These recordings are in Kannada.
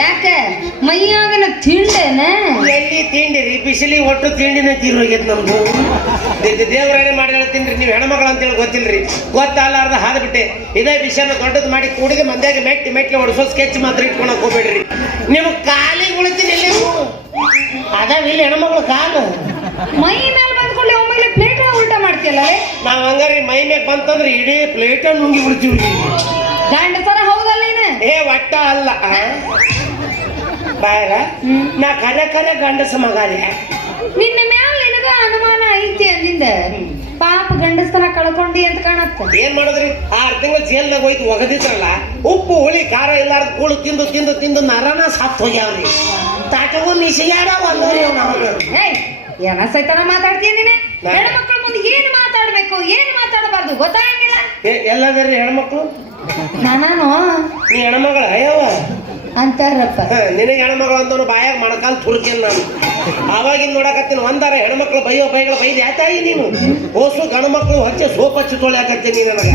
ಯಾಕ? ಮೈಯಾಗನ ತಿಂಡೇನ? ಎಲ್ಲಿ ತಿಂಡಿರಿ? ಬಿಸಿಲಿ ಒಟ್ಟು ತಿಂಡಿನ ತೀರೋಗೈತೆ ನಮ್ದು. ಇದು ದೇವರಾಣೆ ಮಾಡಿ ಹೇಳ್ತೀನಿ ನೀವು ಹೆಣ್ಮಗಳು ಅಂತೇಳಿ ಗೊತ್ತಿಲ್ರಿ. ಗೊತ್ತಲ್ಲಾರ್ದ ಹಾದ್ ಬಿಟ್ಟೆ ಇದೇ ವಿಷಯನ ದೊಡ್ಡದು ಮಾಡಿ ಕೂಡಿಗೆ ಮಂದ್ಯಾಗ ಮೆಟ್ಟಿ ಮೆಟ್ಟಿ ಹೊಡ್ಸೋ ಸ್ಕೆಚ್ ಮಾತ್ರ ಇಟ್ಕೊಳಕ್ ಹೋಗ್ಬೇಡ್ರಿ. ನಿಮ್ ಕಾಲಿ ಉಳಿತೀನಿ ಇಲ್ಲಿ. ಅದಾವ ಇಲ್ಲಿ ಹೆಣ್ಮಗಳು ಕಾಲು. ಮೈ ಮೇಲೆ ಬಂದ್ಕೊಳ್ಳಿ ಒಮ್ಮೆಲೆ ಪ್ಲೇಟ್ ಉಲ್ಟಾ ಮಾಡ್ತಿಯಲ್ಲ ನಾವು ಹಂಗಾರಿ ಮೈ ಮೇಲೆ ಬಂತಂದ್ರೆ ಇಡೀ ಪ್ಲೇಟ ನುಂಗಿ ಬಿಡ್ತೀವಿ ನೀನು ಏ ಒಟ್ಟ ಅಲ್ಲ. ಆ? ಬಾಯರ ನಾ ಕರೆ ಗಂಡಸ ಮಗಾರಿ ನಿನ್ನ ಮ್ಯಾಲ ನಿನಗ ಅನುಮಾನ ಐತಿ ಅಂದಿಂದ ಪಾಪ ಗಂಡಸ್ತನ ಕಳ್ಕೊಂಡಿ ಅಂತ ಕಾಣತ್ತ. ಏನ್ ಮಾಡಿದ್ರಿ? ಆರ್ ತಿಂಗಳು ಜೇಲ್ದಾಗ ಹೋಯ್ತು ಒಗದಿದ್ರಲ್ಲ. ಉಪ್ಪು ಹುಳಿ ಖಾರ ಇಲ್ಲಾರ್ದ ಕೂಳು ತಿಂದು ತಿಂದು ತಿಂದು ನರನ ಸಾತ್ ಹೋಗ್ಯಾವ್ರಿ. ತಾಟಗೂ ಮಿಸಿಗ್ಯಾಡ ಒಂದರಿ ಏನ ಸೈತನ ಮಾತಾಡ್ತೀಯ ನೀನೆ? ಹೆಣ್ಮಕ್ಳ ಮುಂದೆ ಏನ್ ಮಾತಾಡ್ಬೇಕು? ಏನ್ ಮಾತಾಡಬಾರ್ದು? ಗೊತ್ತಾಗಿಲ್ಲ ಎಲ್ಲದರಿ ಹೆಣ್ಮಕ್ಳು? ನಾನು ನೀ ಹೆಣ್ಮಗಳ ಅಯ್ಯವ ಅಂತಾರಪ್ಪ. ನಿನಗೆ ಹೆಣ್ಮಗಳು ಅಂತವನು ಬಾಯಾಗ ಮಣಕಾಲ್ ತುರ್ಕಿಲ್ಲ ನಾನು. ಆವಾಗಿನ ನೋಡಕತ್ತೀನಿ ಒಂದಾರ ಹೆಣ್ಮಕ್ಳು ಬೈಯೋ ಬೈಗಳು ಬೈದು ಯಾತಾಯಿ ನೀನು? ಓಸು ಗಣಮಕ್ಳು ಹಚ್ಚ ಸೋಪ್ ಹಚ್ಚಿ ತೊಳ್ಯಾಕತ್ತೀನಿ ನನಗೆ.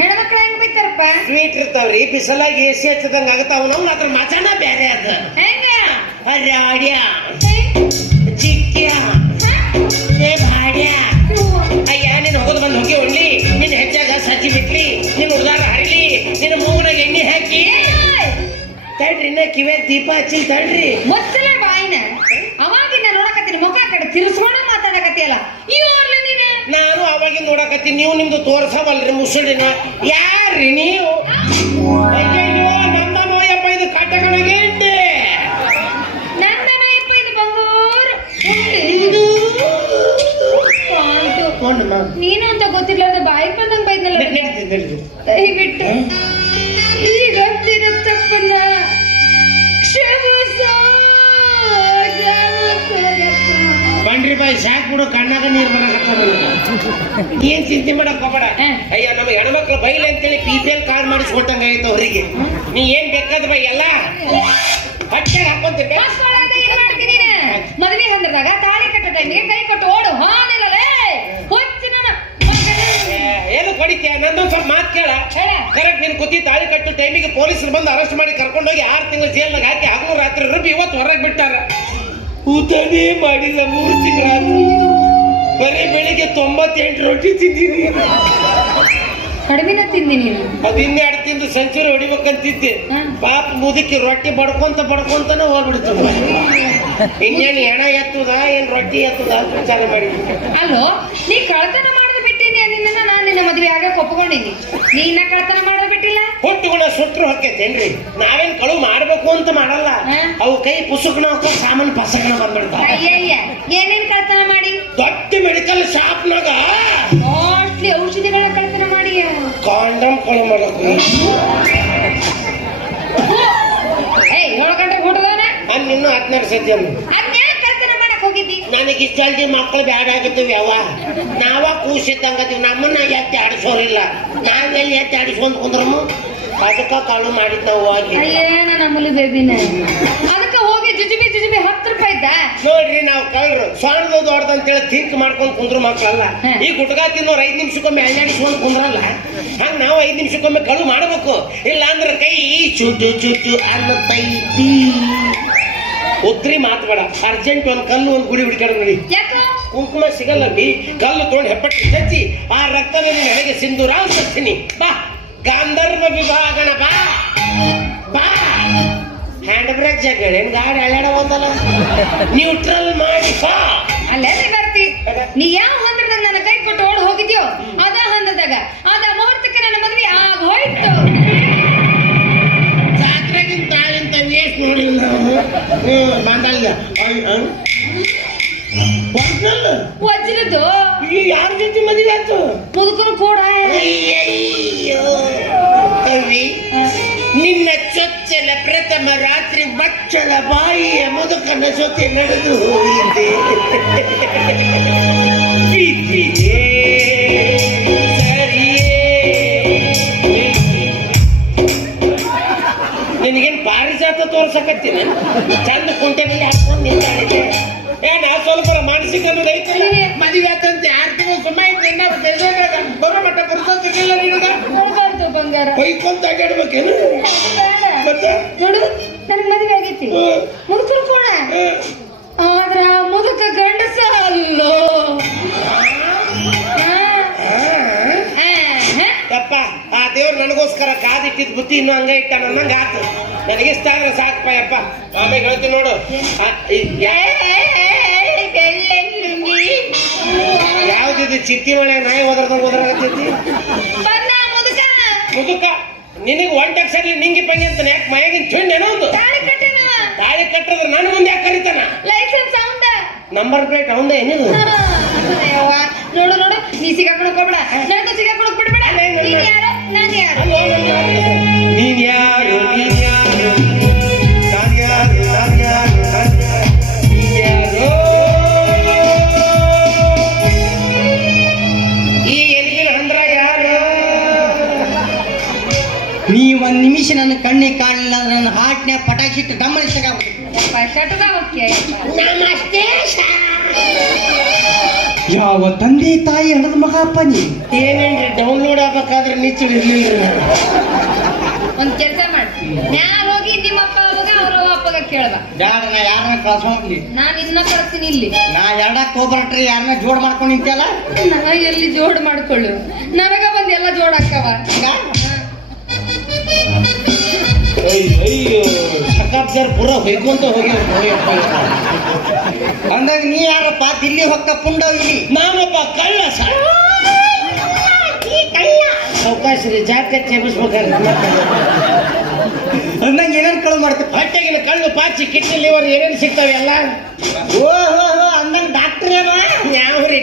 ಹೆಣ್ಮಕ್ಳ ಹೆಂಗ್ ಬೈತಾರಪ್ಪ? ಸ್ವೀಟ್ ಇರ್ತಾವ್ರಿ ಬಿಸಲಾಗಿ ಎ ಸಿ ಹಚ್ಚದಂಗ ಆಗತಾವ ನಮ್ಗೆ ಅದ್ರ ಮಜಾನ ಬೇರೆ ಅದ. ಹೆಂಗ? ಹೆಂಗ್? ಕಿವ್ಯಾಗ ದೀಪ ಹಚ್ಚಿ ತಡ್ರಿ. ಮತ್ತೆ ಬಾಯಿನ ಅವಾಗಿಂದ ನೋಡಕತ್ತೀನಿ ಮುಖ ಕಡೆ ತಿರ್ಸ್ಕೊಂಡ ಮಾತಾಡಕತ್ತಿಯಲ್ಲ? ಇವ್ರಲ್ಲ ನೀನು? ನಾನು ಅವಾಗಿಂದ ನೋಡಕತ್ತೀನಿ ನೀವು ನಿಮ್ದು ತೋರ್ಸವಲ್ರಿ ಮುಸುಡಿನ ಯಾರ್ರಿ ನೀವು? ಅಯ್ಯಯ್ಯೋ ನಮ್ಮ ನೋಯಪ್ಪ ಇದು ಇದು ಬಂದೂರು. ಆಯ್ತು ನೀನು ಅಂತ ಗೊತ್ತಿರ್ಲಾರ್ದ ಬಾಯಿಗೆ ಬಂದಂಗ್ ಬೈದ್ನಲ್ಲ. ದಯವಿಟ್ಟು ಈ ತಪ್ಪನ್ನ ಕ್ಷಮಿಸು ಬಾಯಿ ಶಾಕ್ ಬಿಡು ಕಣ್ಣಾಗ ನೀರ್ ಬರಕತ್ತ. ಏನ್ ಚಿಂತೆ ಮಾಡಕ್ ಹೋಗ್ಬೇಡ. ಅಯ್ಯ ನಮ್ಮ ಹೆಣ್ಮಕ್ಳು ಬೈಲಿ ಅಂತೇಳಿ ಪಿ ಪಿ ಎಲ್ ಕಾರ್ಡ್ ಮಾಡಿಸ್ಕೊಟ್ಟಂಗ ಆಯ್ತು ಅವರಿಗೆ ನೀ ಏನ್ ಬೇಕಾದ ಬೈ ಎಲ್ಲ ಹೊಟ್ಟೆ ಹಾಕೊಂತಿದ್ದೆ ಮದುವೆ ಹಂದ್ರದಾಗ ತಾಳಿ ಕಟ್ಟ ಟೈಮಿಗೆ ಕೈ ಕೊಟ್ಟು ಓಡು ಮಗನೇ. ಏನು ನಂದು ನಂದೊಂದ್ ಸ್ವಲ್ಪ ಮಾತು ಕೇಳ. ಕರೆಕ್ಟ್ ನೀನು ಕುತ್ತಿ ತಾಳಿ ಕಟ್ಟು ಟೈಮಿಗೆ ಪೊಲೀಸರು ಬಂದು ಅರೆಸ್ಟ್ ಮಾಡಿ ಕರ್ಕೊಂಡು ಹೋಗಿ ಆರು ತಿಂಗಳು ಜೈಲ್ನಾಗ ಹಾಕಿ ಹಗಲು ರಾತ್ರಿ ರುಬ್ಬಿ ಇವತ್ತು ಹೊರಗೆ ಬಿಟ್ಟಾರ. ಊಟನೇ ಮಾಡಿಲ್ಲ ಮೂರು ತಿಂಗಳ ಬರೀ ಬೆಳಿಗ್ಗೆ ತೊಂಬತ್ತೆಂಟು ರೊಟ್ಟಿ ತಿಂದೀನಿ. ಕಡಿಮೆನ ತಿಂದಿ ನೀನು? ಅದು ಇನ್ನೆರಡು ತಿಂದು ಸೆಂಚುರಿ ಹೊಡಿಬೇಕಂತಿದ್ದೆ. ಪಾಪ ಮುದುಕಿ ರೊಟ್ಟಿ ಬಡ್ಕೊಂತ ಬಡ್ಕೊಂತಾನೆ ಹೋಗ್ಬಿಡ್ತದ ಇನ್ನೇನು ಹೆಣ ಎತ್ತುದ ಏನ್ ರೊಟ್ಟಿ ಎತ್ತುದ ಅಂತ ವಿಚಾರ ಮಾಡಿ. ಅಲ್ಲೋ ನೀ ಕಳ್ತನ ನಿನ್ನ ಮದುವೆ ಆಗಕ್ಕೆ ಒಪ್ಕೊಂಡಿನಿ. ನೀ ಇನ್ನ ಕಳ್ತನ ಮಾಡೋದು ಬಿಟ್ಟಿಲ್ಲ? ಹುಟ್ಟುಗಳ ಸುಟ್ರು ಹೊಕ್ಕೈತೇನ್ರಿ ನಾವೇನ್ ಕಳು ಮಾಡ್ಬೇಕು ಅಂತ ಮಾಡಲ್ಲ? ಅವು ಕೈ ಪುಸುಕನ ಹಾಕೋ ಸಾಮಾನು ಪಸಕನ ಬಂದ್ಬಿಡ್ತಾವ. ಅಯ್ಯಯ್ಯ ಏನೇನ್ ಕಳ್ತನ ಮಾಡಿ? ದೊಡ್ಡ ಮೆಡಿಕಲ್ ಶಾಪ್ನಾಗ ಮೋಸ್ಟ್ಲಿ ಔಷಧಿಗಳ ಕಳ್ತನ ಮಾಡಿ ಕಾಂಡಮ್ ಕಳು ಮಾಡಕ್ಕೆ ಏಯ್ ಏಳು ಗಂಟೆ ಹೊಟ್ಟದವನ ನಾನು ಇನ್ನೂ ಹದಿನಾರು ಸತಿ ಅನ್ನು ಅದ್ನ್ಯಾಕ ಕಳ್ತನ ಮಾಡಕ್ ಹೋಗಿದ್ದಿ ನನಗೆ ಇಷ್ಟ ಜಲ್ದಿ ಮಕ್ಕಳು ಬ್ಯಾಡ ಆಗಿದ್ದೀವಿ ಅವ ನಾವ ಕೂಸಿದ್ದಂಗದೀವಿ ನಮ್ಮನ್ನ ಎತ್ತಿ ಆಡಿಸೋರಿಲ್ಲ. ನಾವೆಲ್ಲಿ ಎತ್ತಿ ಆಡಿಸ್ಕೊಂಡ್ ಕುಂದ್ರಮ್ಮ ಅದಕ್ಕ ಕಾಳು ಮಾಡಿದ್ ನಾವು ಹೋಗಿ ಅಯ್ಯೇನ ನಮ್ಮಲ್ಲಿ ಬೇಬಿನ. ಅದಕ್ಕೆ ಹೋಗಿ ಜುಜುಬಿ ಜುಜುಬಿ ಹತ್ತು ರೂಪಾಯಿ ಇದ್ದ? ನೋಡ್ರಿ ನಾವು ಕಳ್ರು. ಸಣ್ಣದು ದೊಡ್ಡದು ಅಂತೇಳಿ ಥಿಂಕ್ ಮಾಡ್ಕೊಂಡು ಕುಂದ್ರು ಮಕ್ಕಳಲ್ಲ. ಈ ಗುಟ್ಗಾ ತಿನ್ನೋರು ಐದ್ ನಿಮಿಷಕ್ಕೊಮ್ಮೆ ಅಲ್ಲಾಡಿಸ್ಕೊಂಡು ಕುಂದ್ರಲ್ಲ? ಹಂಗ ನಾವು ಐದ್ ನಿಮಿಷಕ್ಕೊಮ್ಮೆ ಕಳು ಮಾಡ್ಬೇಕು. ಇಲ್ಲ ಅಂದ್ರೆ ಕೈ ಚುಟು ಚುಟು ಅನ್ನತೈತಿ. ಉದ್ರಿ ಮಾತು ಬೇಡ ಅರ್ಜೆಂಟ್ ಒಂದ್ ಕಲ್ಲು ಒಂದ್ ಗುಡಿ ಹುಡುಕಾಡ ನೋಡಿ. ಯಾಕ? ಕುಂಕುಮ ಸಿಗಲ್ಲ ಬಿ ಕಲ್ಲು ತೊಗೊಂಡು ಹೆಪ್ಪಟ್ಟು ಚಚ್ಚಿ ಆ ರಕ್ತದಲ್ಲಿ ನನಗೆ ಸಿಂಧೂರ ಅಂತೀನಿ ಬಾ. ಗಾಂಧರ್ವ ವಿಭಾಗಣ ಬಾ. ಬಾ. ಹ್ಯಾಂಡ್ ಬ್ರೇಕ್ ಜಗಳ ಏನ್ ಗಾಡಿ ಅಲ್ಲಾಡ ಬಂದಲ್ಲ ನ್ಯೂಟ್ರಲ್ ಮಾಡಿ ಬಾ. ಅಲ್ಲೇ ಬರ್ತಿ? ನೀ ಯಾವ ಹಂದ್ರದಾಗ ನನ್ನ ಕೈ ಕೊಟ್ಟು ಓಡ್ ಹೋಗಿದ್ಯೋ? ಒರಿಜಿನಲ್ ವಜ್ರದ್ದು ಈ ಯಾರ ಜೊತೆ ಮದುವೆ ಆಯ್ತು? ಮುದುಕರು ಕೂಡ ಕವಿ ನಿನ್ನ ಚೊಚ್ಚಲ ಪ್ರಥಮ ರಾತ್ರಿ ಬಚ್ಚಲ ಬಾಯಿಯ ಮುದುಕನ ಜೊತೆ ನಡೆದು ಹೋಯಿತೆ ಪಾರಿಜಾತ ತೋರ್ಸಕತ್ತೀನಿ. ಚಂದ ಕುಂಟೆ ಮೇಲೆ ಹಾಕೊಂಡು ಏ ನಾ ಸ್ವಲ್ಪ ಮಾನಸಿಕ ಅನ್ನೋದು ಐತಲ್ಲ? ಮದುವೆ ಆತಂತೆ ಆರು ತಿಂಗಳು ಸುಮ್ಮ ಐತೆ ಇನ್ನ ಬೇಜಾರಾಗ ಬರೋ ಮಟ್ಟ ಬರ್ತದಿಲ್ಲ ನಿನಗ? ಬಂಗಾರ. ಬೈಕೊಂತ ಅಡ್ಡಾಡ್ಬೇಕೇನು. ಮತ್ತೆ ನೋಡು ನನಗೆ ಮದುವೆ ಆದ್ರ ಮುದುಕ ಗಂಡಸ ಅಲ್ಲೋ. ಆ, ದೇವ್ರು ನನಗೋಸ್ಕರ ಕಾದಿಟ್ಟಿದ್ ಬುತ್ತಿ ಇನ್ನು ಹಂಗೆ ಇಟ್ಟ ನಂಗೆ ಆತು. ನನಗೆ ಇಷ್ಟ ಆದ್ರೆ ಸಾಕಪ್ಪ ಅಪ್ಪ ಆಮೇಲೆ ಹೇಳ್ತೀನಿ ನೋಡು ಯಾವ್ದಿದೆ ಚಿತ್ತಿ ಮಳೆ ನಾಯಿ ಹೋದ್ರದ ಹೋದ್ರಾಗತ್ತೈತಿ ಮುದುಕ. ನಿನಗೆ ಒಂಟಕ್ಕೆ ನಿಂಗಿ ಪಂಗಿ ಅಂತ ಯಾಕೆ ಮಯಾಗಿನ ಚುಂಡ್ ಏನೋ ಒಂದು? ತಾಳಿ ಕಟ್ಟದ್ರ ನನ್ನ ಮುಂದೆ ಯಾಕೆ ಕರಿತಾನ? ನಂಬರ್ ಪ್ಲೇಟ್ ಅವಂದ ಏನಿದು? ನೋಡು ನೋಡು. ನೀ ಸಿಗಾಕೊಂಡು ಹೋಗ್ಬೇಡ. ನನ್ನ ಇಟ್ಟು ಶಟದ ಓಕೆ ಯಾವ ತಂದೆ ತಾಯಿ ಹಣದ ಮಗಪ್ಪ ನೀ ಏನೇನ್ರಿ ಡೌನ್ಲೋಡ್ ಆಗ್ಬೇಕಾದ್ರೆ ನಿಚ್ಚು ಇರ್ಲಿಲ್ಲ ಒಂದ್ ಕೆಲಸ ಮಾಡ್ತೀನಿ ಮ್ಯಾಲ ಹೋಗಿ ನಿಮ್ಮ ಅಪ್ಪ ಅವಾಗ ಅವ್ರ ಅಪ್ಪಗ ಕೇಳ್ದ ಬ್ಯಾಡ ನಾ ಯಾರನ್ನ ಕಳ್ಸೋಗ್ಲಿ ನಾನು ಇನ್ನ ಕಳಿಸ್ತೀನಿ ಇಲ್ಲಿ. ನಾ ಎರಡಕ್ಕೆ ಹೋಗ್ಬರಟ್ರಿ ಯಾರನ್ನ ಜೋಡ್ ಮಾಡ್ಕೊಂಡು ನಿಂತಿಯಲ್ಲ? ನಾ ಎಲ್ಲಿ ಜೋಡ್ ಮಾಡ್ಕೊಳ್ಳು? ನನಗ ಬಂದ್ ಎಲ್ಲ ಜೋಡ್ ಹಾಕವ? ಅಯ್ಯೋ ಶಕಾಬ್ ಸರ್ ಪೂರ ಹೊಯ್ಕೊಂತ ಹೋಗಿ ಅಂದಾಗ ನೀ ಯಾರಪ್ಪ? ದಿಲ್ಲಿ ಹೊಕ್ಕ ಪುಂಡ ಇಲ್ಲಿ. ನಾನಪ್ಪ ಕಳ್ಳ ಸರ್. ಅವಕಾಶ ರೀ ಜಾಕೆಟ್ ಚೆಬಿಸ್ಬೇಕಾದ್ರೆ ಅಂದಂಗ ಏನೇನು ಕಳು ಮಾಡ್ತೀವಿ ಹೊಟ್ಟೆಗಿನ ಕಳ್ಳು ಪಾಚಿ ಕಿಡ್ನಿ ಲಿವರ್ ಏನೇನು ಸಿಗ್ತಾವೆ ಎಲ್ಲ? ಓ ಹೋ ಹೋ ಅಂದಂಗ ಡಾಕ್ಟರ್ ಏನೋ? ಯಾವ್ರಿ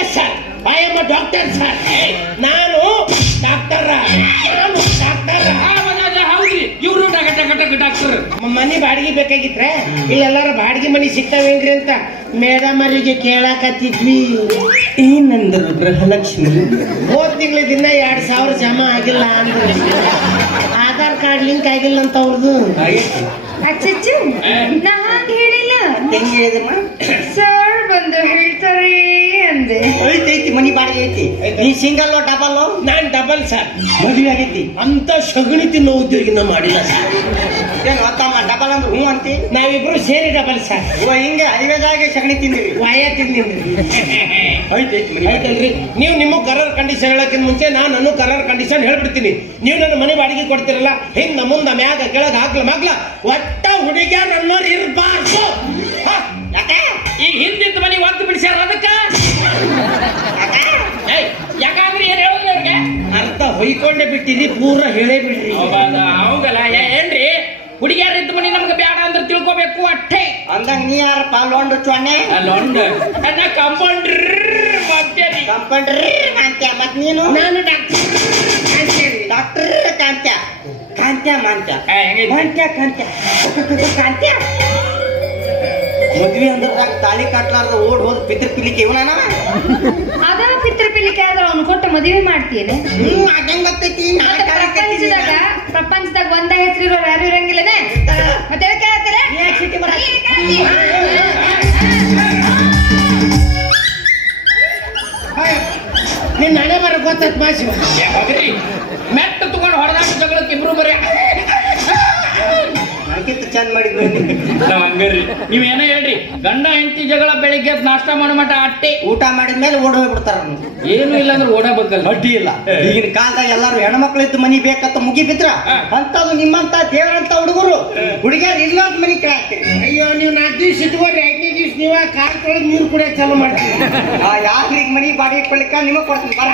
yes sir I am a doctor sir ನಾನು ಡಾಕ್ಟರ್. ಡಾಕ್ಟರ್. ಹೌದ್ರಿ ಇವ್ರು ಡಾಕ್ಟರ್ ಮನೆ ಬಾಡಿಗೆ ಬೇಕಾಗಿತ್ರೆ ಇಲ್ಲೆಲ್ಲಾರ ಬಾಡಿಗೆ ಮನೆ ಸಿಗ್ತಾವೇನ್ರಿ ಅಂತ ಮೇಡಮ್ ಅವರಿಗೆ ಕೇಳಾಕತ್ತಿದ್ವಿ. ಏನಂದ್ರು ಗೃಹಲಕ್ಷ್ಮಿ? ಹೋದ್ ತಿಂಗಳ ದಿನ ಎರಡ್ ಸಾವಿರ ಜಮಾ ಆಗಿಲ್ಲ ಅಂದ್ರೆ. ಆಧಾರ್ ಕಾರ್ಡ್ ಲಿಂಕ್ ಆಗಿಲ್ಲ ಅಂತ ಅವ್ರದ್ದು ಅಚ್ಚಚ್ಚು ನಾ ಹಾಗೆ ಹೇಳಿಲ್ಲ. ಹೆಂಗ್ ಸರ್ ಹೇಳ್ತಾರೆ ಅಂದೆ ಐತಿ ಐತಿ ಮನಿ ಬಾಡಿಗೆ ಐತಿ. ನೀ ಸಿಂಗಲ್ ಡಬಲ್ ನಾನು ಡಬಲ್ ಸರ್. ಮದುವೆ ಆಗೈತಿ. ಅಂತ ಸಗಣಿ ತಿನ್ನೋ ಉದ್ಯೋಗಿನ ಮಾಡಿಲ್ಲ ಸರ್. ಏನು ಅತ್ತಮ್ಮ ಡಬಲ್ ಅಂದ್ರೆ ಹ್ಞೂ ಅಂತಿ? ನಾವಿಬ್ರು ಸೇರಿ ಡಬಲ್ ಸರ್. ಓ ಹಿಂಗೆ ಹೈವೇದಾಗೆ ಸಗಣಿ ತಿಂದಿರಿ. ವಾಯ ತಿಂದಿವಿ ಐತಿ ಐತಿ ಮನಿ ನೀವು ನಿಮ್ಮ ಕರರ್ ಕಂಡೀಷನ್ ಹೇಳಕ್ಕಿಂತ ಮುಂಚೆ ನಾನು ನನ್ನ ಕರರ್ ಕಂಡೀಷನ್ ಹೇಳ್ಬಿಡ್ತೀನಿ. ನೀವು ನನ್ನ ಮನೆ ಬಾಡಿಗೆ ಕೊಡ್ತಿರಲ್ಲ ಹಿಂದ ಮುಂದ ಮ್ಯಾಗ ಕೆಳಗ ಹಾಕ್ಲ ಮಗ್ಲ ಒಟ್ಟ ಹುಡುಗ್ಯಾರ ಅನ್ನೋರು ಇರ್ಬಾರ್ದು. ಈಗ ಹಿಂದಿದ್ದ ಮನೆ ಒದ್ದು ಬಿಡಿಸ್ಯಾರ ಅದಕ್ಕ? ಯಾಕಂದ್ರೆ ಏನ್ ಹೇಳೋದು ಅವ್ರಿಗೆ ಅರ್ಥ ಹೊಯ್ಕೊಂಡೆ ಬಿಟ್ಟಿರಿ ಪೂರ ಹೇಳೇ ಬಿಡ್ರಿ. ಹೌದಲ್ಲ? ಏನ್ರಿ ಹುಡುಗಿಯರ ಇದ್ದ ಮನೆ ನಮ್ಗೆ ಬೇಡ ಅಂದ್ರೆ ತಿಳ್ಕೊಬೇಕು ಅಟ್ಟೆ. ಅಂದಂಗ ನೀ ಯಾರಪ್ಪ ಲೊಂಡು ಚೊಣ್ಣೆ ಲೊಂಡು. ಅನ್ನ ಕಂಪೌಂಡ್ರ್ ಮತ್ತೇರಿ ಕಂಪೌಂಡ್ರ್ ಮಾಡ್ತೀಯ ಮತ್ತೆ ನೀನು? ನಾನು ಡಾಕ್ಟರ್. ಡಾಕ್ಟರ್ ಕಾಂತ್ಯ ಕಾಂತ್ಯ ಮಾಂತ್ಯ? ಮಾಂತ್ಯ ಕಾಂತ್ಯ ಕಾಂತ್ಯ ಮದ್ವೆ ಅಂದ್ರದಾಗ ತಾಳಿ ಕಟ್ಲಾರ್ದ ಓಡ್ ಹೋದ್ ಪಿತೃ ಪಿಲಿಕೆ ಇವನ ಅದ ಪಿತೃ ಪಿಲಿಕೆ ಆದ್ರೆ ಅವ್ನು ಕೊಟ್ಟು ಮದುವೆ ಮಾಡ್ತೀನಿ ಹ್ಮ್ ಅದಂಗ ಗೊತ್ತೈತಿ? ನಾ ಮತ್ತೆ ತಾಳಿ ಪ್ರಪಂಚದಾಗ ಒಂದೇ ಪ್ರಪಂಚದಾಗ ಒಂದ ಹೆಸರಿರೋ ಯಾರು ಇರಂಗಿಲ್ಲನೆ ಮತ್ತೆ ಯಾಕೆ ಹೇಳ್ತಾರೆ? ನಿನ್ನ ಹಣೆ ಬರ ಗೊತ್ತಾತ್ ಮಾಸಿ ಮೆಟ್ಟ ತಗೊಂಡು ಹೊಡೆದಾಟ ಜಗಳಕ್ಕೆ ಇಬ್ರು ಬರೀ. ಅದಕ್ಕಿಂತ ಚಂದ ಮಾಡಿದ್ವಿ ನೀವ್ ಏನೋ ಹೇಳ್ರಿ ಗಂಡ ಹೆಂಡತಿ ಜಗಳ ಬೆಳಿಗ್ಗೆ ಎದ್ದು ನಾಷ್ಟ ಮಾಡೋ ಮಟ್ಟ ಅಟ್ಟೆ ಊಟ ಮಾಡಿದ್ಮೇಲೆ ಓಡ್ ಹೋಗ್ಬಿಡ್ತಾರ ಏನು ಇಲ್ಲ ಅಂದ್ರೆ ಓಡ ಬಗ್ಗಲ್ಲ ಅಡ್ಡಿ ಇಲ್ಲ. ಈಗಿನ ಕಾಲದಾಗ ಎಲ್ಲಾರು ಹೆಣ್ಮಕ್ಳು ಇದ್ದು ಮನಿ ಬೇಕಂತ ಮುಗಿ ಬಿದ್ರ ಅಂತದು ನಿಮ್ಮಂತ ದೇವರಂತ ಹುಡುಗರು. ಹುಡುಗಿಯರು ಇಲ್ಲ ಅಂತ ಮನಿ ಕೇಳಾಕ್ತೀರಿ ಅಯ್ಯೋ ನೀವು ನಾಲ್ಕು ದಿವ್ಸ ಇಟ್ಕೊಡ್ರಿ ಐದನೇ ದಿವ್ಸ ನೀವ ಕಾಲ್ ತೊಳೆದು ನೀರು ಕುಡಿಯಕ್ ಚಾಲು ಮಾಡ್ತೀವಿ ಆ ಯಾಕ್ರಿಗೆ ಮನಿ ಬಾಡಿ ಕೊಡ್ಲಿಕ್ಕ ನಿಮಗ್ ಕೊಡ್ತೀನಿ. ಬರ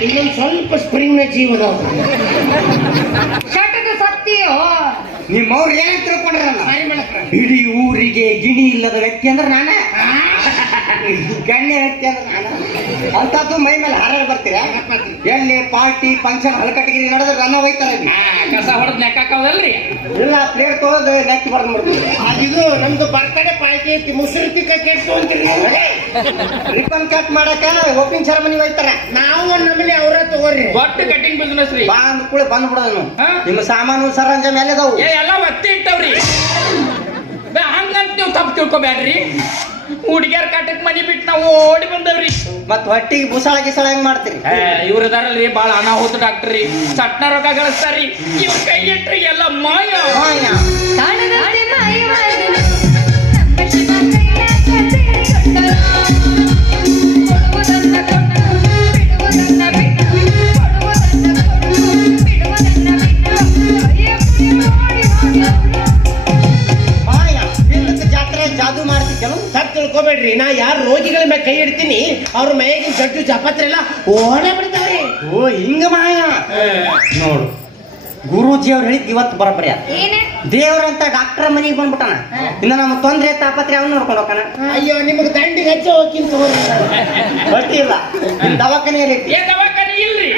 ಇನ್ನೊಂದು ಸ್ವಲ್ಪ ಸ್ಪ್ರಿಂಗ್ನ ಜೀವದ ಶಟದ ಸತ್ಯೋ ನಿಮ್ಮವ್ರು ಏನ್ ತಿಳ್ಕೊಂಡ್ರಲ್ಲ ಇಡೀ ಊರಿಗೆ ಗಿಣಿ ಇಲ್ಲದ ವ್ಯಕ್ತಿ ಅಂದ್ರೆ ನಾನ. ಗಣ್ಯ ಹಚ್ಚಿ ಅಂದ್ರೆ ನಾನು. ಅಂತದ್ದು ಮೈ ಮೇಲೆ ಹಾರಾಡ್ ಬರ್ತೀರಾ? ಎಲ್ಲಿ ಪಾರ್ಟಿ ಫಂಕ್ಷನ್ ಹಲಕಟ್ಟಿಗೆ ನಡೆದ್ರೆ ರನ್ನ ಹೋಯ್ತಾರೆ ಕಸ ಹೊಡೆದ್ ನೆಕ್ಕಾಕಲ್ರಿ ಇಲ್ಲ ಪ್ಲೇಟ್ ತೊಗೊಳೋದು ನೆಕ್ ಬರ್ದು ಮಾಡ್ತೀವಿ ಇದು ನಮ್ದು ಬರ್ತಡೆ ಪಾರ್ಟಿ ಐತಿ ಮುಸುರು ತಿಕ್ಕ ಕೆಟ್ಟು ಅಂತೀರಿ ರಿಪನ್ ಕಟ್ ಮಾಡಕ ಓಪನ್ ಸೆರೆಮನಿ ಹೋಯ್ತಾರ. ನಾವು ನಮ್ಮಲ್ಲಿ ಅವ್ರ ತಗೋರಿ. ಬಟ್ ಕಟಿಂಗ್ ಬಿಸ್ನೆಸ್ ರೀ. ಬಾ ಅಂದ ಕೂಡ ಬಂದ್ ಬಿಡೋನು ಹಾ? ನಿಮ್ಮ ಸಾಮಾನು ಸರಂಜಾಮ ಮೇಲೆ ಅದಾವು ಏ ಎಲ್ಲ ಒತ್ತಿ ಇಟ್ಟವ್ರಿ. ಹಂಗಂತ ನೀವು ತಪ್ಪು ತಿಳ್ಕೊಬ್ಯಾಡ್ರಿ. ಹುಡುಗಿಯರ್ ಕಾಟಕ್ ಮನಿ ಬಿಟ್ಟು ನಾವು ಓಡಿ ಬಂದವ್ರಿ. ಮತ್ ಹೊಟ್ಟಿಗೆ ಬುಸಾಳ ಗಿಸಾಳ ಹೆಂಗ್ ಮಾಡ್ತೀರಿ? ಇವ್ರ ಇದಾರಲ್ರಿ ಬಾಳ ಅನಾಹುತ ಡಾಕ್ಟರ್ ಸಟ್ನ ರೊಕ್ಕ ಗಳಿಸ್ತಾರ್ರಿ. ಇವ್ರ ಕೈ ಇಟ್ರಿ ಎಲ್ಲ ಮಾಯ. ಮಾಯ. ತಿಳ್ಕೊಬೇಡ್ರಿ. ನಾ ಯಾರು ರೋಗಿಗಳ ಮೇಲೆ ಕೈ ಇಡ್ತೀನಿ ಅವ್ರ ಮೈಯಾಗಿನ ಜಡ್ಡು ಚಪಾತ್ರೆ ಎಲ್ಲ ಓಡೇ ಬಿಡ್ತಾವ್ರಿ. ಓ ಹಿಂಗ ಮಾಯ. ನೋಡು ಗುರೂಜಿ ಅವ್ರು ಹೇಳಿದ್ ಇವತ್ತು ಬರಬರಿಯ ದೇವ್ರಂತ ಡಾಕ್ಟರ್ ಮನೆಗೆ ಬಂದ್ಬಿಟ್ಟಾನ. ಇನ್ನ ನಮ್ಮ ತೊಂದ್ರೆ ತಾಪತ್ರೆ ಅವ್ನು ನೋಡ್ಕೊಂಡು ಹೋಗೋಣ ಅಯ್ಯೋ ನಿಮಗೆ ದಂಡಿಗೆ ಹಚ್ಚೋ ಹೋಗಿಂತ ಬಟ್ಟಿ ಇಲ್ಲ. ಐತಿ ಏ ದವಾಖಾನೆ ಇಲ್ರಿ?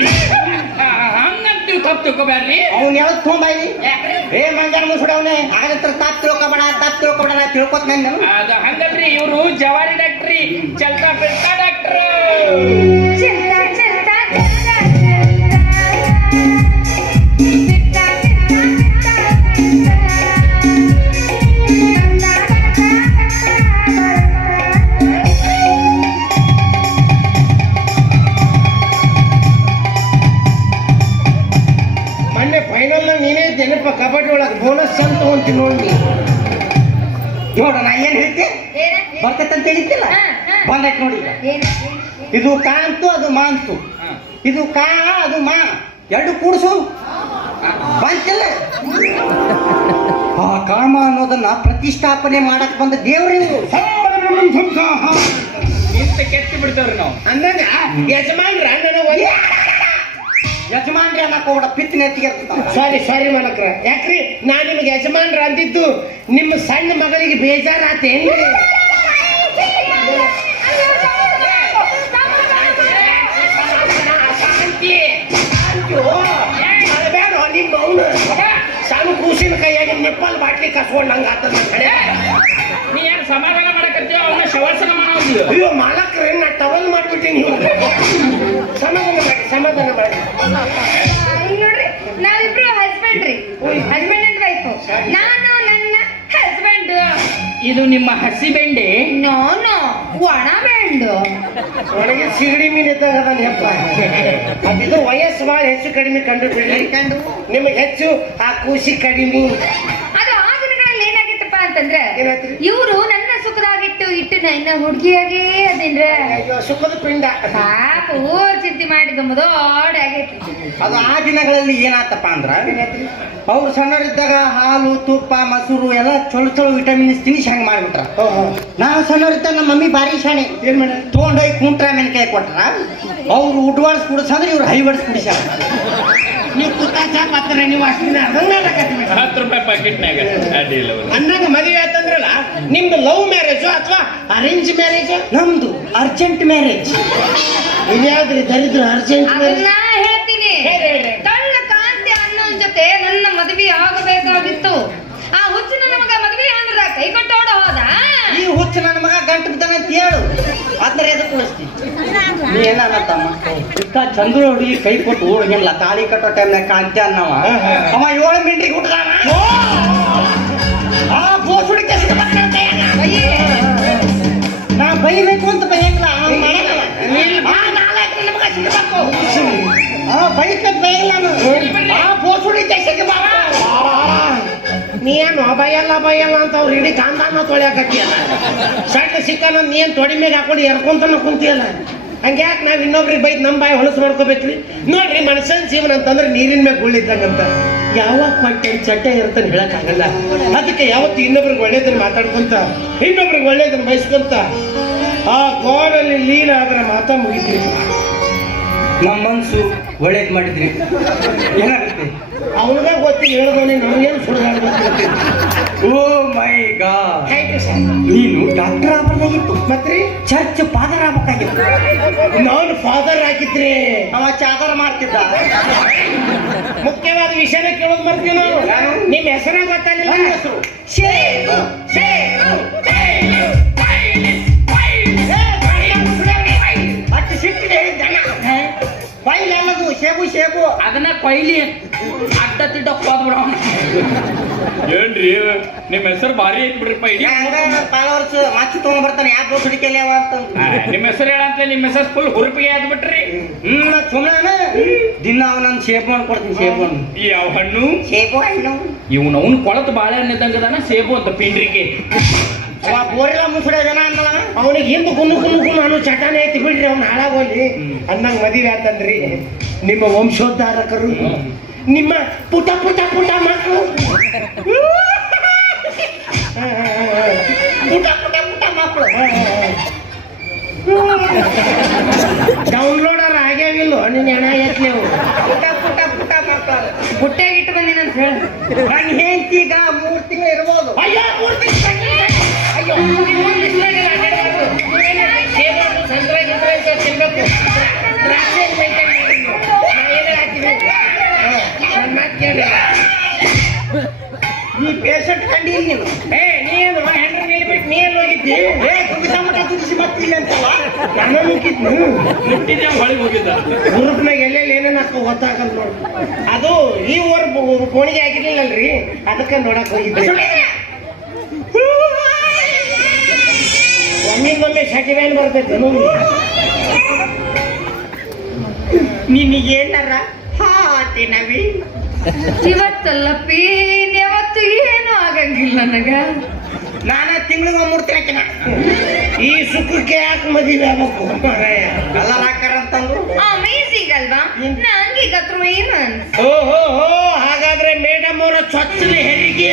ಹಂಗಂತ ನೀವು ತಪ್ಪು ತಿಳ್ಕೊಬ್ಯಾಡ್ರಿ. ಅವ್ನು ತೊಗೊಂಬಾಯಿ ಏ ಮಂಗನ ಮುಸುಡವನೆ ಆಗತ್ರ ತಾಪ್ ತಿಳ್ಕೊಬೇಡ ತಾಪ್ ತಿಳ್ಕೊಬೇಡ ನಾ ತಿಳ್ಕೊತ ನಾನು. ಅದ ಹಂಗಲ್ರಿ ಇವ್ರು ಜವಾರಿ ಡಾಕ್ಟ್ರಿ ಚಲ್ತಾ ಬೆಳ್ತಾ ಡಾಕ್ಟರ್. ಫೈನಲ್ ನೀನೇ ನೆನಪ ಕಬಡ್ಡಿ ಒಳಗೆ ಬೋನಸ್ ಅಂತ ತಗೊಂತೀನಿ ನೋಡಿ ನೋಡ ನಾ ಏನ್ ಹೇಳ್ತಿ? ಬರ್ತೈತಂತ ಹೇಳಿದ್ದಿಲ್ಲ? ಹಾ, ಹಾ. ಬಂದೈತ್ ನೋಡಿ ಇದು ಕಾಂತು ಅದು ಮಾಂತು ಇದು ಕಾ ಅದು ಮಾ. ಎರಡು ಕೂಡಿಸು. ಬಂತಿಲ್ಲ. ಆ ಕಾಮ ಅನ್ನೋದನ್ನ ಪ್ರತಿಷ್ಠಾಪನೆ ಮಾಡಕ್ ಬಂದ ದೇವ್ರಿವು ಕೆತ್ತಿ ಬಿಡ್ತೇವ್ರಿ ನಾವು. ಅಂದಾಗ ಯಜಮಾನ್ರ ನನಗೆ ಯಜಮಾನ್ರಿ ಅನ್ನಕ್ ಹೋಗ್ಬೇಡ ಪಿತ್ ನೆತ್ತಿಗೆ ಸಾರಿ ಸಾರಿ ಮಾಲಕ್ರ. ಯಾಕ್ರಿ? ನಾ ನಿಮಗೆ ಯಜಮಾನ್ರ ಅಂದಿದ್ದು ನಿಮ್ಮ ಸಣ್ಣ ಮಗಳಿಗೆ ಬೇಜಾರಾತೇನ್ರಿ ಬೇಡ ನಿಮ್ಮ ಅವನು ಸಣ್ಣ ಕೂಸಿನ ಕೈಯಾಗಿ ನಿಪ್ಪಲ್ ಬಾಟ್ಲಿ ಕಸ್ಕೊಂಡ್ ಹಂಗ ಆತದ ನನ್ ಕಡೆ ನೀ ಏನ್ ಸಮಾಧಾನ ಮಾಡಕತ್ತೀವ ಅವನ್ನ ಶವರ್ಸನ ಅಯ್ಯೋ ಮಾಲಕ್ರೆ ನಾ ಟವಲ್ ಮಾಡ್ಬಿಟ್ಟೀನಿ ಸಮಾಧಾನ ಮಾಡಿ ಸಮಾಧಾನ ಮಾಡಿ. ನೋಡ್ರಿ ನಾವಿಬ್ರು ಹಸ್ಬೆಂಡ್ ರೀ. ಹಸ್ಬೆಂಡ್ ಅಂಡ್ ವೈಫ್ ನಾನು ನನ್ನ ಹಸ್ಬೆಂಡ್ ಇದು ನಿಮ್ಮ ಹಸಿ ಬೆಂಡೆ? ನೋ ನೋ ಒಣ ಬೆಂಡು. ಒಳಗೆ ಸಿಗಡಿ ಮೀನ್ ಇದ್ದಾಗ ಅದಾನ ಯಪ್ಪ. ಅದಿದು ವಯಸ್ಸು ಭಾಳ ಹೆಚ್ಚು ಕಡಿಮೆ ಕಂಡು ಕಂಡು? ನಿಮಗೆ ಹೆಚ್ಚು ಆ ಕೂಸಿ ಕಡಿಮೆ. ಅದು ಆ ದಿನಗಳಲ್ಲಿ ಏನಾಗಿತ್ತಪ್ಪ ಅಂತಂದ್ರೆ? ಇವರು ನನ್ನ ಸುಖದಾಗಿಟ್ಟು ಇಟ್ಟು ನನ್ನ ಹುಡುಗಿಯಾಗೇ ಅದೇನ್ರ? ಅಯ್ಯೋ ಸುಖದ ಪಿಂಡ. ಪಾಪ ಊರ್ ಚಿಂತೆ ಮಾಡಿದ ಮುದೋಡ್ ಆಗೈತಿ. ಅದು ಆ ದಿನಗಳಲ್ಲಿ ಏನಾತಪ್ಪ ಅಂದ್ರ ಅವ್ರು ಸಣ್ಣರಿದ್ದಾಗ ಹಾಲು ತುಪ್ಪ ಮೊಸರು ಎಲ್ಲ ಚೊಳು ಚೊಳು ವಿಟಮಿನ್ಸ್ ತಿನ್ನಿಸಿ ಹಂಗೆ ಮಾಡ್ಬಿಟ್ರ. ನಾವು ಸಣ್ಣವರಿದ್ದಾಗ ನಮ್ಮ ಮಮ್ಮಿ ಬಾರಿ ಶಾಣೆ. ಏನ್ ಮಾಡ ತೊಗೊಂಡೋಗಿ ಕುಂಟ್ರ ಮೆಣಕಾಯಿ ಕೊಟ್ರ ಅವ್ರು ಉಡ್ವಾಡ್ಸ್ ಕುಡಿಸಂದ್ರೆ ಇವ್ರು ಹೈವಡ್ಸ್ ಕುಡಿಸ್ಯಾರ. ನೀವು ಕುತ್ತ ಚಾ ಪಾತ್ರ ನೀವು ಅಷ್ಟಿನ ಅದಂಗ ಹತ್ತು ರೂಪಾಯಿ ಪಾಕೆಟ್ನಾಗ ಅಡ್ಡಿಲ್ಲ ಅಂದಾಗ ಮದುವೆ ಆಯ್ತಂದ್ರಲ್ಲ ನಿಮ್ದು ಲವ್ ಮ್ಯಾರೇಜು ಅಥವಾ ಅರೇಂಜ್ ಮ್ಯಾರೇಜ್ ನಮ್ದು ಅರ್ಜೆಂಟ್ ಮ್ಯಾರೇಜ್ ಇದ್ಯಾವ್ದ್ರಿ ದರಿದ್ರ ಅರ್ಜೆಂಟ್ ಮ್ಯಾರೇಜ್ ಅದನ್ನ ಹೇಳ್ತೀನಿ. ಹೇಳಿ, ಹೇಳಿ. ತಳ್ಳ ಕಾಂತಿ ಅನ್ನೋನ್ ಜೊತೆ ನನ್ನ ಮದುವೆ ಆಗಬೇಕಾಗಿತ್ತು. ಆ ಹುಚ್ಚು ನಮಗ ಮದುವೆ ಅಂದ್ರ ಕೈ ಕೊಟ್ಟೋಡ ಹೋದ? ಈ ಹುಚ್ಚು ನನ್ನ ಮಗ ಗಂಟು ಬಿದ್ದಾನೆ ಅಂತ ಹೇಳು. ಆತರ ಎದಕ್ಕೆ ಉಳಿಸ್ತಿ? ನೀ ಏನತ್ತಮ್ಮ ಇಂಥ ಚಂದ್ರ ಹುಡುಗಿ ಕೈ ಕೊಟ್ಟು ಓಡಗಿಲ್ಲ ತಾಳಿ ಕಟ್ಟೋ ಟೈಮ್ನಾಗ ಕಾಂತಿ ಅನ್ನವ? ಅವ ಏಳು ಮಿಂಟ್ರಿಗೆ ಹುಟ್ಟದಾನ? ಆ ಬೋಸುಡಿಕೆ ನಾ ಬೈಬೇಕು ಅಂತ ಬೈಯಲ್ಲ ಬೈಕ್ ಬೈಯಲ್ಲ ನಾನು. ಆ ಬೋಸುಡಿ ಹುಡುಗಿ ನೀ ಏನು ಬಯಲ್ಲ ಬಯಲ್ಲ ಅಂತ ಅವ್ರು ಇಡೀ ಕಾಂದಾನ ತೊಳ್ಯಾಕತ್ತಿಯಲ್ಲ. ಸಣ್ಣ ಸಿಕ್ಕನ ನೀ ಏನ್ ತೊಡಿ ಮೇಲೆ ಹಾಕೊಂಡು ಎರ್ಕೊಂತನ ಕುಂತಿಯಲ್ಲ. ಹಂಗ್ಯಾಕೆ ನಾವು ಇನ್ನೊಬ್ರಿಗೆ ಬೈದ್ ನಮ್ಮ ಬಾಯಿ ಹೊಲಸು ಮಾಡ್ಕೋಬೇಕ್ರಿ? ನೋಡ್ರಿ ಮನುಷ್ಯನ ಜೀವನ ಅಂತಂದ್ರೆ ನೀರಿನ ಮೇಲೆ ಗುಳ್ಳಿದ್ದಂಗಂತ. ಯಾವಾಗ ಪಂಟೆ ಚಟ್ಟ ಇರ್ತಾನೆ ಹೇಳಕ್ಕಾಗಲ್ಲ. ಅದಕ್ಕೆ ಯಾವತ್ತು ಇನ್ನೊಬ್ರಿಗೆ ಒಳ್ಳೇದನ್ನ ಮಾತಾಡ್ಕೊಂತ, ಇನ್ನೊಬ್ರಿಗೆ ಒಳ್ಳೇದನ್ನ ಬಯಸ್ಕೊಂತ, ಆ ಗೋರಲ್ಲಿ ಲೀನ ಆದ್ರೆ ಮಾತಾ ಮುಗಿತೀವಿ ನಮ್ಮ ಮನಸ್ಸು ಒಳ್ಳೇದು ಮಾಡಿದ್ರಿ. ಏನಾಗುತ್ತೆ ಅವನಿಗೆ ಗೊತ್ತಿಲ್ಲ ಹೇಳಿದವನಿ ನಮಗೇನು ಸುಡಗಾಡ ಓ ಮೈ ಸರ್ ನೀನು ಡಾಕ್ಟರ್ ಆಗಬೇಕಾಗಿತ್ತು. ಮತ್ತೆ ಚರ್ಚ್ ಫಾದರ್ ಆಗ್ಬೇಕಾಗಿತ್ತು. ನಾನು ಫಾದರ್ ಆಗಿದ್ರೆ ಅವ ಚಾದರ್ ಮಾಡ್ತಿದ್ದ. ಮುಖ್ಯವಾದ ವಿಷಯನ ಕೇಳೋದು ಬರ್ತೀವಿ ನಾವು ನಿಮ್ಮ ಹೆಸರೇ ಗೊತ್ತಾಗಿಲ್ಲ ಹೆಸರು? ಶೇರು, ಶೇರು, ಸಿಟ್ಟಿಗೆ ಹೇಳಿದ್ದ ಅಣ್ಣ. ಬೈಲಿ ಅನ್ನೋದು ಶೇಬು ಶೇಬು. ಅದನ್ನ ಕೊಯ್ಲಿ. ಅಡ್ಡ ತಿಡ್ಡ ಹೋದ್ ಬಿಡ. ಏನ್ರಿ? ನಿಮ್ಮ ಹೆಸರು ಭಾರಿ ಐತ್ ಬಿಡ್ರಿಪ್ಪ ಇಡೀ ವರ್ಷ ಮಚ್ಚಿ ತಗೊಂಡ್ ಬರ್ತಾನೆ ಯಾಕೆ ಹುಡುಕಿಲ್ಲ ಅಂತ. ನಿಮ್ಮ ಹೆಸರು ಹೇಳಂತ ನಿಮ್ಮ ಹೆಸರು ಫುಲ್ ಹುರುಪಿಗೆ ಆದ್ ಬಿಟ್ರಿ. ಹ್ಮ್ ಸುಮ್ಮನೆ ದಿನ ಅವನ ಶೇಪ್ ಮಾಡ್ಕೊಡ್ತೀನಿ ಹಣ್ಣು. ಯಾವ ಹಣ್ಣು? ಶೇಬು ಹಣ್ಣು ಇವ್ನ ಅವ್ನು ಕೊಳತು ಬಾಳೆಹಣ್ಣು ಇದ್ದಂಗದಾನ ಸೇಬು ಅಂತ ಪಿಂಡ್ರಿಗೆ ಅವ ಬೋರೆಲ್ಲ ಮುಸುಡೆ ಜನ ಅನ್ನಲ್ಲ ಅವನಿಗೆ ಹಿಂದೆ ಕುನ್ನು ಕುನ್ನು ಕುಂದು ಅನ್ನೋ ಚಟಾನೆ ಐತಿ ಬಿಡ್ರಿ ಅವ್ನ ಹಾಳಾಗೋಲಿ ಅನ್ನಂಗ್ ಮದುವೆ ಆತಂದ್ರಿ. ನಿಮ್ಮ ವಂಶೋದ್ಧಾರಕರು. ನಿಮ್ಮ ಪುಟ ಪುಟ ಪುಟ ಮಕ್ಕಳು ಪುಟ ಪುಟ ಪುಟ ಮಕ್ಕಳು. ಡೌನ್ಲೋಡರ್ ಆಗ್ಯಾವಿಲ್ಲ ನಿನ್ನ ಹೆಣ ಐತ್ ನೀವು ಪುಟ ಪುಟ ಪುಟ ಮಕ್ಕಳು ಬುಟ್ಟ್ಯಾಗ ಇಟ್ಟು ಬಂದಿನ ಅಂತ ಹೇಳಿ ನನ್ನ ಹೆಂಡತಿ ಈಗ ಮೂರ್ ತಿಂಗಳು ಇರ್ಬೋದು. ಅಯ್ಯೋ ತಿಂಗಳು ಅಯ್ಯೋ ಸಂಕ್ರಾಂತಿ ಗಿಂಕ್ರಾಂತಿ ನೀನು. ಹೆಂಡ್ರ ನಿಲ್ಬಿಟ್ಟು ನೀ ಎಲ್ಲಿ ಹೋಗಿದ್ದಿ? ಏ ಕುಗಿಸ ಮಠ ಕುದಿಸಿ ಮತ್ತಿಲ್ಲ ಅಂತಲ್ಲ? ನಾನು ಮುಗಿದ್ನು ಮುಟ್ಟಿದ್ದೆ ಹೊಳಿ ಹೋಗಿದ್ದ. ಗ್ರೂಪ್ನಾಗ ಎಲ್ಲೆಲ್ಲಿ ಏನೇನು ಹಾಕೋ ಗೊತ್ತಾಗಲ್ಲ ನೋಡಿ. ಅದು ಈ ಊರ್ ಕೋಣಿಗೆ ಆಗಿರ್ಲಿಲ್ಲಲ್ರಿ? ಅದಕ್ಕೆ ನೋಡಕ್ ಹೋಗಿದ್ದೆ. ಒಮ್ಮಿಗೊಮ್ಮೆ ಶಟಿ ವ್ಯಾನ್ ಬರ್ತೈತೆ ನಿನಗೇನಾರ ಹಾಟಿನವಿ ತಿನ್ನವಿ ಇವತ್ತಲ್ಲಪ್ಪಿ ನನಗ ನಾನ ತಿಂಗಳಿಗೆ ಮೂರ್ತಿ ಹಾಕಿನ ಈ ಸುಖಕ್ಕೆ ಯಾಕೆ ಮದುವೆ ಆಗ್ಬೇಕು ಮಾರಾಯ ಎಲ್ಲ ಹಾಕಾರ ಅಂತಂದ್ರು ಅಲ್ವಾ ನಂಗೀಗ ತ್ರೀ ಮಂತ್ಸ್ ಓ ಹೋ ಹೋ ಹಾಗಾದ್ರೆ ಮೇಡಮ್ ಅವರ ಚೊಚ್ಚಲಿ ಹೆರಿಗೆ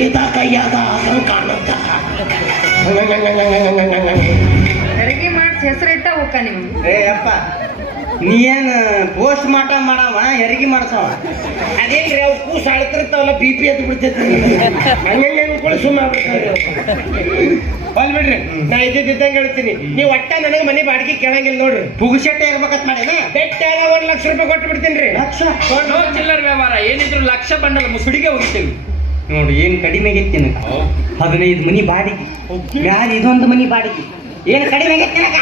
ಈತ ಕೈಯಾದ ಅದನ್ನು ಕಾಣುತ್ತ ಹೆರಿಗೆ ಮಾಡಿಸಿ ಹೆಸರಿಟ್ಟ ಹೋಗ ನೀವು ಏ ಅಪ್ಪ ನೀ ಏನು ಪೋಸ್ಟ್ ಮಾರ್ಟಮ್ ಮಾಡವ ಹೆರಿಗೆ ಮಾಡ್ಸವ? ಅದೇನ್ರಿ ಅವು ಕೂಸು ಅಳ್ತಿರ್ತಾವಲ್ಲ ಬಿ ಪಿ ಎತ್ ಬಿಡ್ತೈತಿ. ಹಂಗಂಗೆ ಅನ್ಕೊಳ್ಳಿ ಸುಮ್ಮ ಬಲ್ ಅಲ್ ಬಿಡ್ರಿ ನಾ ಇದ್ದಿದ್ದಂಗೆ ಹೇಳ್ತೀನಿ. ನೀವು ಒಟ್ಟ ನನಗೆ ಮನೆ ಬಾಡಿಗೆ ಕೇಳಂಗಿಲ್ಲ ನೋಡ್ರಿ. ಪುಗುಶೆಟ್ಟೆ ಇರ್ಬೇಕಂತ ಮಾಡೇನ? ಬೆಟ್ಟ ಒಂದ್ ಲಕ್ಷ ರೂಪಾಯಿ ಕೊಟ್ಟು ಬಿಡ್ತೀನಿ ರೀ ಲಕ್ಷ ಚಿಲ್ಲರ್ ವ್ಯವಹಾರ ಏನಿದ್ರು ಲಕ್ಷ ಬಂಡಲ್ ಮುಸುಡಿಗೆ ಹೋಗ್ತೀವಿ ನೋಡಿ ಏನ್ ಕಡಿಮೆ ಆಗೈತಿ ನಿನಗ? ಹದಿನೈದು ಮನಿ ಬಾಡಿಗೆ. ಮ್ಯಾಲ ಇದೊಂದು ಮನಿ ಬಾಡಿಗೆ. ಏನ್ ಕಡಿಮೆ ಆಗೈತಿ ನಿನಗ?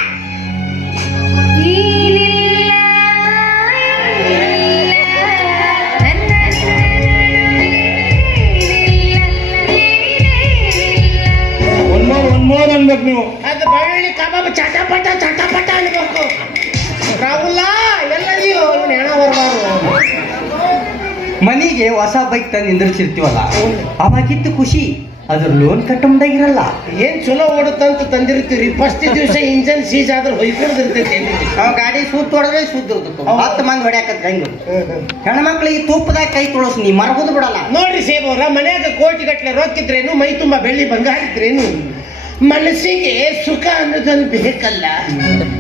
ಒಂದೋರ್ ಅನ್ಬೇಕು ನೀವು. ಅದು ಬೆಳ್ಳುಳ್ಳಿ ಕಬಾಬ್ ಚಟಪಟ ಚಟಪಟ ಅನ್ಬೇಕು. ರಾಹುಲ್ಲ ಎಲ್ಲ ನೀವು ಹೆಣ ಬರಬಾರ್ದು ಮನೆಗೆ ಹೊಸ ಬೈಕ್ ತಂದು ನಿಂದಿರ್ಸಿರ್ತೀವಲ್ಲ ಅವಾಗಿತ್ತು ಖುಷಿ ಅದ್ರ ಲೋನ್ ಕಟ್ಟಮ್ದಾಗಿರಲ್ಲ. ಏನ್ ಚಲೋ ಓಡುತ್ತಂತ ತಂದಿರ್ತೀರಿ? ಫಸ್ಟ್ ದಿವಸ ಇಂಜನ್ ಸೀಜ್ ಆದ್ರೆ ಹೊಯ್ಕೊಂಡಿರ್ತೈತಿ ನಾವು ಗಾಡಿ ಸೂತ್ ಹೊಡೆದ್ರೆ ಸೂತ್. ಹತ್ತು ಮಂದಿ ಹೊಡ್ಯಾಕತ್ ಹೆಂಗ ಹೆಣ್ಮಕ್ಳಿಗೆ ತುಪ್ಪದಾಗ ಕೈ ತೊಳಸ್ ನೀ ಮರಬೋದು ಬಿಡಲ್ಲ. ನೋಡ್ರಿ ಸೇಬವ್ರ ಮನ್ಯಾಗ ಕೋಟಿ ಗಟ್ಲೆ ರೊಕ್ಕಿದ್ರೇನು ಮೈ ತುಂಬಾ ಬೆಳ್ಳಿ ಬಂಗಾರ ಇದ್ರೇನು? ಮನಸ್ಸಿಗೆ ಸುಖ ಅನ್ನೋದೊಂದು ಬೇಕಲ್ಲ.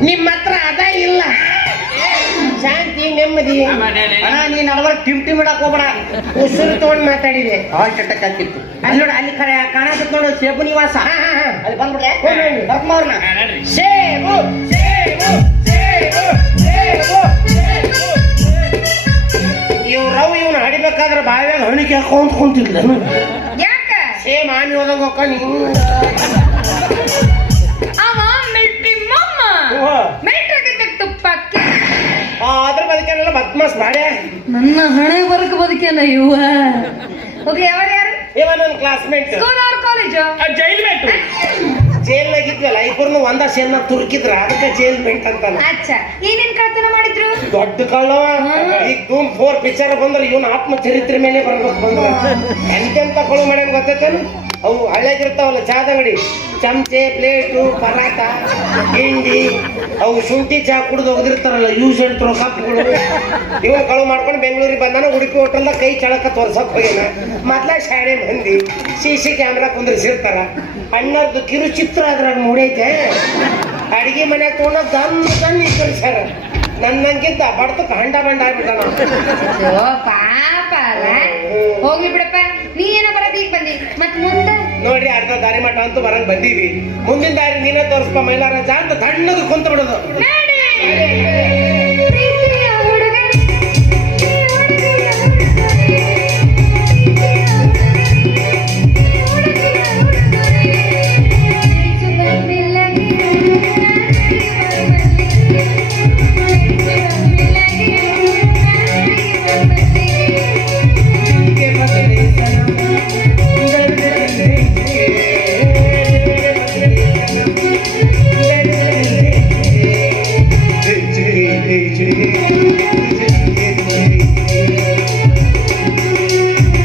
ನಿಮ್ಮ ಹತ್ರ ಅದ ಇಲ್ಲ. ಶಾಂತಿ ನೆಮ್ಮದಿ. ಅಣ್ಣ ನೀ ನಡವರ್ ಟಿಮ್ ಟಿಮ್ ಇಡಕ್ ಹೋಗ್ಬೇಡ. ಉಸಿರು ತಗೊಂಡ್ ಮಾತಾಡಿದೆ. ಹಾಲ್ ಹಾಕಿತ್ತು. ಅಲ್ಲಿ ನೋಡ ಅಲ್ಲಿ ಕರೆ ಕಾಣಕತ್ ನೋಡು ಸೇಬು ನಿವಾಸ. ಹಾ, ಹಾ, ಹಾ. ಅಲ್ಲಿ ಬಂದ್ಬಿಡ್ರಿ. ಕರ್ಕೊಂಬವ್ರನ್ನ ಸೇಬು ಸೇಬು ಸೇಬು ಸೇಬು ಇವ್ ರವ್ ಇವನು ಹಡಿಬೇಕಾದ್ರೆ ಬಾವ್ಯಾಗ ಹಣಿಕೆ ಹಾಕೊಂತ ಕುಂತಿಲ್ಲ ಯಾಕ? ಸೇಮ್ ಆಮಿ ಹೋದಂಗ ಹೋಗ ಅದ್ರ ಬದುಕೇನಲ್ಲ ಬದ್ಮಾಸ್ ಮಾಡ್ಯಾ ನನ್ನ ಹಣೆ ಬರಕ ಬದುಕೇನ ಇವ ಓಕೆ ಯಾರು ಯಾರು? ಇವ ನನ್ನ classmate school or college jail mate ಜೈಲ್ನಾಗ ಇದ್ವಲ್ಲ ಇಬ್ಬರನ್ನು ಒಂದ ಸೇಲ್ನ ತುರುಕಿದ್ರ ಅದಕ್ಕೆ ಜೈಲ್ ಮೇಟ್ ಅಂತಾನ. ಅಚ್ಚಾ ಏನೇನ್ ಕಳ್ತನ ಮಾಡಿದ್ರು? ದೊಡ್ಡ ಕಳ್ಳವ ಈಗ ಧೂಮ್ ಫೋರ್ ಪಿಕ್ಚರ್ ಬಂದ್ರೆ ಇವನ ಆತ್ಮಚರಿತ್ರೆ ಮೇಲೆ ಬರ್ಬೇಕು ಬಂದ್ರೆ. ಎಂತೆಂತ ಕೊಳು ಮಾಡ್ಯಾನ ಗೊತ್ತೇನು ಅವು ಹಳೆಗಿರ್ತಾವಲ್ಲ ಚಾದ ಅಂಗಡಿ ಚಮಚೆ, ಪ್ಲೇಟು ಪರಾತ ಹಿಂಡಿ, ಅವು ಶುಂಠಿ ಚಾ ಕುಡಿದು ಹೋಗದಿರ್ತಾರಲ್ಲ ಯೂಸ್ ಹೇಳ್ತಾರ ಕಪ್ಗಳು ಇವ ಕಳು ಮಾಡ್ಕೊಂಡು ಬೆಂಗಳೂರಿಗೆ ಬಂದಾನ, ಉಡುಪಿ ಹೋಟೆಲ್ದಾಗ ಕೈ ಚಳಕ ತೋರ್ಸಕ್ ಹೋಗ್ಯಾನ. ಮೊದ್ಲ ಶಾಣೆ ಮಂದಿ ಸಿ ಸಿ ಕ್ಯಾಮ್ರಾ ಕುಂದ್ರಿಸಿರ್ತಾರ. ಅಣ್ಣರ್ದು ಕಿರುಚಿತ್ರ ಅದ್ರಾಗ ಮೂಡೈತೆ. ಅಡಿಗೆ ಮನೆ ತೊಗೊಂಡ ದನ್ ದನ್ ಈ ಕಳ್ಸ್ಯಾರ ನನ್ನಂಗಿದ್ದ ಬಡ್ತಕ್ಕ ಹಂಡ ಬಂಡ ಆಗ್ಬಿಟ್ಟ ಪಾಪ ಅಲ್ಲ? ಬಿಡಪ್ಪ. ನೀ ಏನೋ ಬರೋದು ಈಗ ಬಂದಿ. ಮತ್ ಮುಂದ? ನೋಡ್ರಿ ಅರ್ಧ ದಾರಿ ಮಠ ಅಂತೂ ಬರಂಗ್ ಬಂದೀವಿ. ಮುಂದಿನ ದಾರಿ ನೀನೇ ತೋರಿಸ್ಪ ಮೈಲಾರಾಜ ಅಂತ ತಣ್ಣದು ಕುಂತ ಬಿಡೋದು